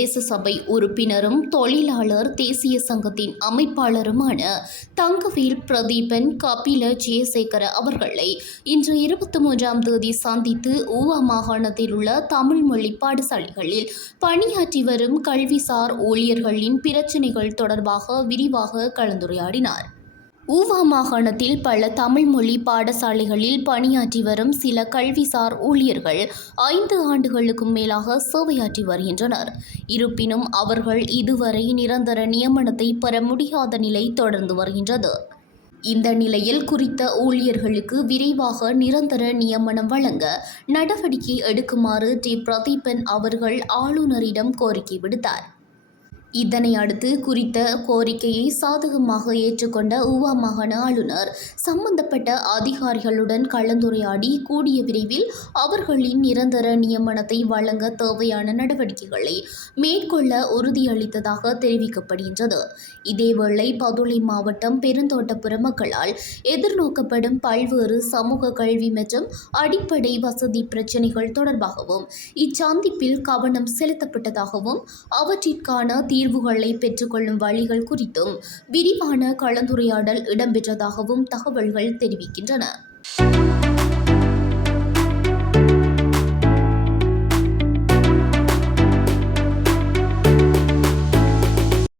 பிரதேச சபை உறுப்பினரும் தொழிலாளர் தேசிய சங்கத்தின் அமைப்பாளருமான தங்கவேல் பிரதீபன் கபில ஜெயசேகர அவர்களை இன்று 23ஆம் தேதி சந்தித்து ஊவா மாகாணத்தில் உள்ள தமிழ் மொழி பாடசாலைகளில் பணியாற்றி வரும் கல்விசார் ஊழியர்களின் பிரச்சினைகள் தொடர்பாக விரிவாக கலந்துரையாடினார். ஊவா மாகாணத்தில் பல தமிழ் மொழி பாடசாலைகளில் பணியாற்றி வரும் சில கல்விசார் ஊழியர்கள் 5 ஆண்டுகளுக்கும் மேலாக சேவையாற்றி வருகின்றனர். இருப்பினும் அவர்கள் இதுவரை நிரந்தர நியமனத்தை பெற முடியாத நிலை தொடர்ந்து வருகின்றது. இந்த நிலையில் குறித்த ஊழியர்களுக்கு விரைவாக நிரந்தர நியமனம் வழங்க நடவடிக்கை எடுக்குமாறு பிரதீபன் அவர்கள் ஆளுநரிடம் கோரிக்கை விடுத்தார். இதனை அடுத்து குறித்த கோரிக்கையை சாதகமாக ஏற்றுக்கொண்ட ஊவா மாகாண ஆளுநர் சம்பந்தப்பட்ட அதிகாரிகளுடன் கலந்துரையாடி கூடிய விரைவில் அவர்களின் நிரந்தர நியமனத்தை வழங்க தேவையான நடவடிக்கைகளை மேற்கொள்ள உறுதியளித்ததாக தெரிவிக்கப்படுகின்றது. இதேவேளை பதுளை மாவட்டம் பெருந்தோட்டப்புற மக்களால் எதிர்நோக்கப்படும் பல்வேறு சமூக கல்வி மற்றும் அடிப்படை வசதி பிரச்சினைகள் தொடர்பாகவும் இச்சந்திப்பில் கவனம் செலுத்தப்பட்டதாகவும் அவற்றிற்கான தீர்வுகளை பெற்றுக்கொள்ளும் வழிகள் குறித்தும் விரிவான கலந்துரையாடல் இடம்பெற்றதாகவும் தகவல்கள் தெரிவிக்கின்றன.